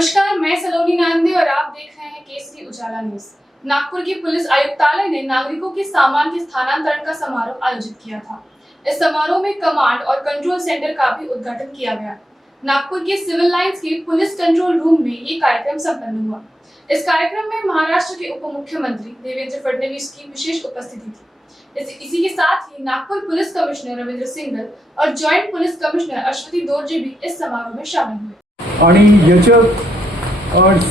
नमस्कार, मैं सलोनी नांदे और आप देख रहे हैं केसरी उजाला न्यूज। नागपुर की पुलिस आयुक्तालय ने नागरिकों के सामान के स्थानांतरण का समारोह आयोजित किया था। इस समारोह में कमांड और कंट्रोल सेंटर का भी उद्घाटन किया गया। नागपुर के सिविल लाइंस के पुलिस कंट्रोल रूम में ये कार्यक्रम संपन्न हुआ। इस कार्यक्रम में महाराष्ट्र के उप मुख्यमंत्री देवेंद्र फडणवीस की विशेष उपस्थिति थी। इसी के साथ ही नागपुर पुलिस कमिश्नर रविंद्र सिंगल और joint police commissioner Ashwati Dorje भी इस समारोह में शामिल हुए। आणि याच्यात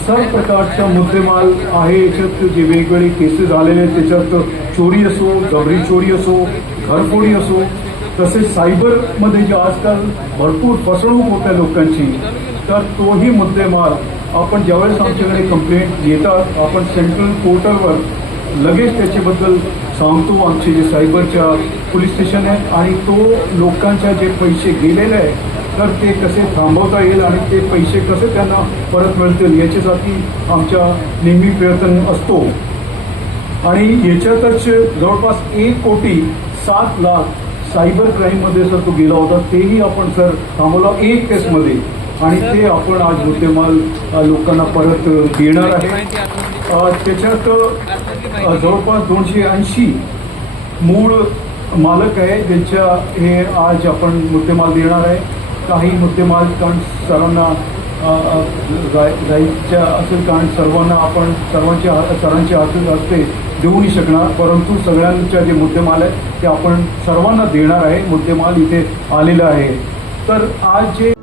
सर्व प्रकारचा मुद्देमाल आहे। याच्यात जे वेगवेगळे केसेस आलेले आहेत त्याच्यात चोरी असो, जबरी चोरी असो, घरफोडी असो, तसेच सायबरमध्ये जे आजकाल भरपूर फसवणूक होते लोकांची, तर तोही मुद्देमाल आपण ज्यावेळेस आमच्याकडे कंप्लेंट येतात आपण सेंट्रल पोर्टलवर लगेच त्याच्याबद्दल सांगतो। आमचे जे सायबरच्या पोलीस स्टेशन आहेत आणि तो लोकांच्या जे पैसे गेलेले आहेत तर ते कसे थांबवता येईल आणि ते पैसे कसे त्यांना परत मिळतील याच्यासाठी आमच्या नेहमी प्रयत्न असतो। आणि याच्यातच जवळपास 1,07,00,000 सायबर क्राईममध्ये सर तो गेला होता, तेही आपण सर थांबवला एक केसमध्ये आणि ते आपण आज मुद्देमाल लोकांना परत देणार आहे। त्याच्यात जवळपास 280 मूळ मालक आहे ज्यांच्या हे आज आपण मुद्देमाल देणार आहे। काही मुद्देमाल कारण सर्वांना जायच्या असेल कारण सर्वांना आपण सरांच्या हातात असते देऊ नाही शकणार, परंतु सगळ्यांच्या जे मुद्देमाल आहे ते आपण सर्वांना देणार आहे। मुद्देमाल इथे आलेला आहे। तर आज जे